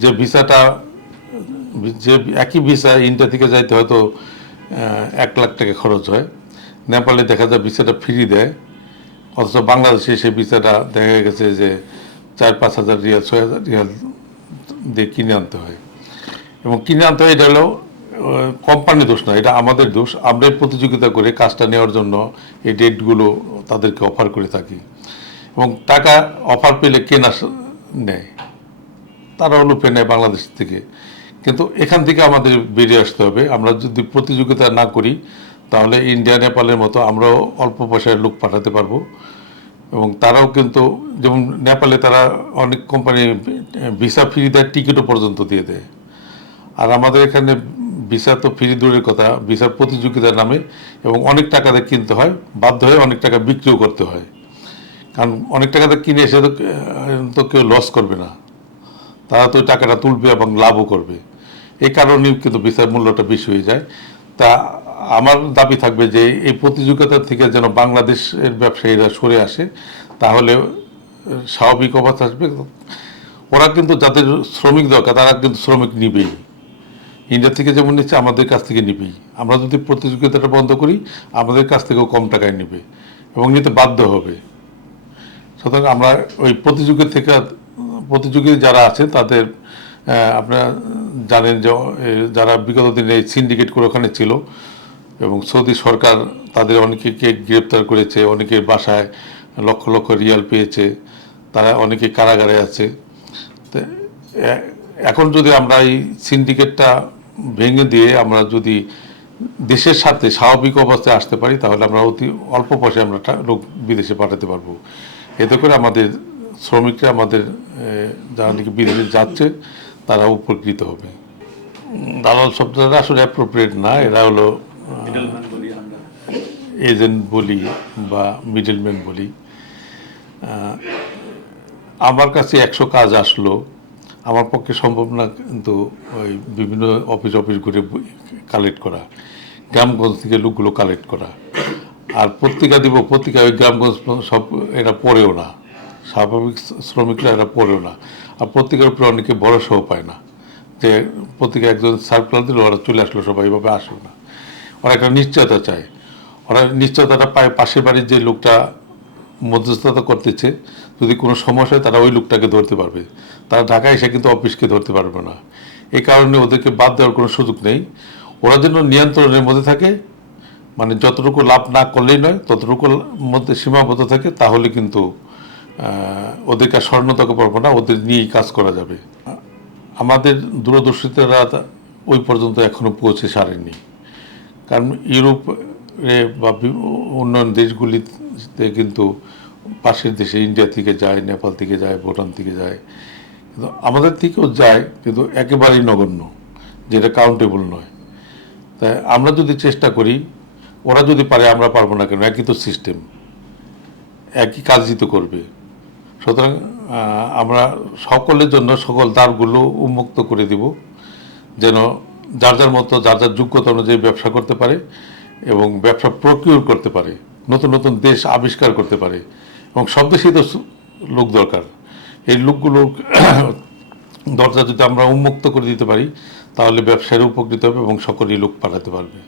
যে ভিসাটা যে একই ভিসা ইন্ডিয়া থেকে যাইতে হয়তো 1 লাখ টাকা খরচ হয়, নেপালে দেখা যায় ভিসাটা ফ্রি দেয়, অথচ বাংলাদেশে সেই ভিসাটা দেখা গেছে যে 4-5 হাজার রিয়াল, 6 হাজার রিয়াল দিয়ে কিনে আনতে হয়। এবং কিনে আনতে হয়, এটা হলো কোম্পানির দোষ না, এটা আমাদের দোষ। আমরাই প্রতিযোগিতা করে কাজটা নেওয়ার জন্য এই ডেটগুলো তাদেরকে অফার করে থাকি, এবং টাকা অফার পেলে কেনা নেয়, তারা লুপে নেয় বাংলাদেশ থেকে। কিন্তু এখান থেকে আমাদের বেরিয়ে আসতে হবে। আমরা যদি প্রতিযোগিতা না করি তাহলে ইন্ডিয়া নেপালের মতো আমরাও অল্প পয়সায় লোক পাঠাতে পারবো। এবং তারাও কিন্তু, যেমন নেপালে তারা অনেক কোম্পানি ভিসা ফ্রি দেয়, টিকিটও পর্যন্ত দিয়ে দেয়। আর আমাদের এখানে ভিসা তো ফ্রি দূরের কথা, ভিসার প্রতিযোগিতার নামে এবং অনেক টাকা দিয়ে কিনতে হয়, বাধ্য হয়ে অনেক টাকা বিক্রিও করতে হয়। কারণ অনেক টাকা দিয়ে কিনে এসে তো কেউ লস করবে না, তারা তো টাকাটা তুলবে এবং লাভও করবে। এই কারণেই কিন্তু ভিসার মূল্যটা বেশি হয়ে যায়। তা আমার দাবি থাকবে যে এই প্রতিযোগিতা থেকে যেন বাংলাদেশের ব্যবসায়ীরা সরে আসে, তাহলে স্বাভাবিক অবস্থা আসবে। ওরা কিন্তু যাদের শ্রমিক দরকার তারা কিন্তু শ্রমিক নিবেই, ইন্ডিয়া থেকে যেমন নিচ্ছে আমাদের কাছ থেকে নিবেই। আমরা যদি প্রতিযোগিতাটা বন্ধ করি আমাদের কাছ থেকেও কম টাকায় নেবে এবং নিতে বাধ্য হবে। সুতরাং আমরা ওই প্রতিযোগী যারা আছে তাদের, আপনারা জানেন যে যারা বিগত দিনে সিন্ডিকেট করে ওখানে ছিল, এবং সৌদি সরকার তাদের অনেকে গ্রেপ্তার করেছে, অনেকের বাসায় লক্ষ লক্ষ রিয়াল পেয়েছে, তারা অনেকে কারাগারে আছে। তো এখন যদি আমরা এই সিন্ডিকেটটা ভেঙে দিয়ে আমরা যদি দেশের সাথে স্বাভাবিক অবস্থায় আসতে পারি তাহলে আমরা অতি অল্প পয়সায় আমরা লোক বিদেশে পাঠাতে পারবো। এতে করে আমাদের শ্রমিকরা, আমাদের যারা নাকি বিদেশে যাচ্ছে তারা উপকৃত হবে। দালাল শব্দটা আসলে অ্যাপ্রোপ্রিয়েট না, এরা হলো এজেন্ট বলি বা মিডলম্যান বলি। আমার কাছে 100 কাজ আসলো, আমার পক্ষে সম্ভব না কিন্তু ওই বিভিন্ন অফিস ঘুরে কালেক্ট করা, গ্রামগঞ্জ থেকে লোকগুলো কালেক্ট করা। আর পত্রিকা দিব, পত্রিকা ওই গ্রামগঞ্জ সব এরা পড়েও না, স্বাভাবিক শ্রমিকরা এরা পড়েও না। আর পত্রিকার উপরে অনেকে ভরসাও পায় না, যে পত্রিকা একজন সার্কুলার দিল ওরা চলে আসলো, সবাই এভাবে আসলো না। ওরা একটা নিশ্চয়তা চায়, ওরা নিশ্চয়তাটা পায় পাশের বাড়ির যে লোকটা মধ্যস্থতা করতেছে, যদি কোনো সমস্যা হয় তারা ওই লোকটাকে ধরতে পারবে, তারা ঢাকায় এসে কিন্তু অফিসকে ধরতে পারবে না। এই কারণে ওদেরকে বাদ দেওয়ার কোনো সুযোগ নেই। ওরা যেন নিয়ন্ত্রণের মধ্যে থাকে, মানে যতটুকু লাভ না করলেই নয়, ততটুকুর মধ্যে সীমাবদ্ধ থাকে, তাহলে কিন্তু ওদেরকে স্বর্ণতাকে পারবো না, ওদের নিয়েই কাজ করা যাবে। আমাদের দূরদর্শিতারা ওই পর্যন্ত এখনও পৌঁছে সারেনি। কারণ ইউরোপে বা উন্নয়ন দেশগুলিতে কিন্তু পাশের দেশে ইন্ডিয়া থেকে যায়, নেপাল থেকে যায়, ভুটান থেকে যায়, কিন্তু আমাদের থেকেও যায়, কিন্তু একেবারেই নগণ্য, যেটা কাউন্টেবল নয়। তাই আমরা যদি চেষ্টা করি, ওরা যদি পারে আমরা পারবো না কেন? একই তো সিস্টেম, একই কাজই তো করবে। সুতরাং আমরা সকলের জন্য সকল দ্বারগুলো উন্মুক্ত করে দিব, যেন যার যার মতো যার যার যোগ্যতা অনুযায়ী ব্যবসা করতে পারে এবং ব্যবসা প্রকিউর করতে পারে, নতুন নতুন দেশ আবিষ্কার করতে পারে। এবং সব দেশেই তো লোক দরকার। এই লোকগুলো দরজা যদি আমরা উন্মুক্ত করে দিতে পারি তাহলে ব্যবসায়ীরা উপকৃত হবে এবং সকলেই লোক পাঠাতে পারবে।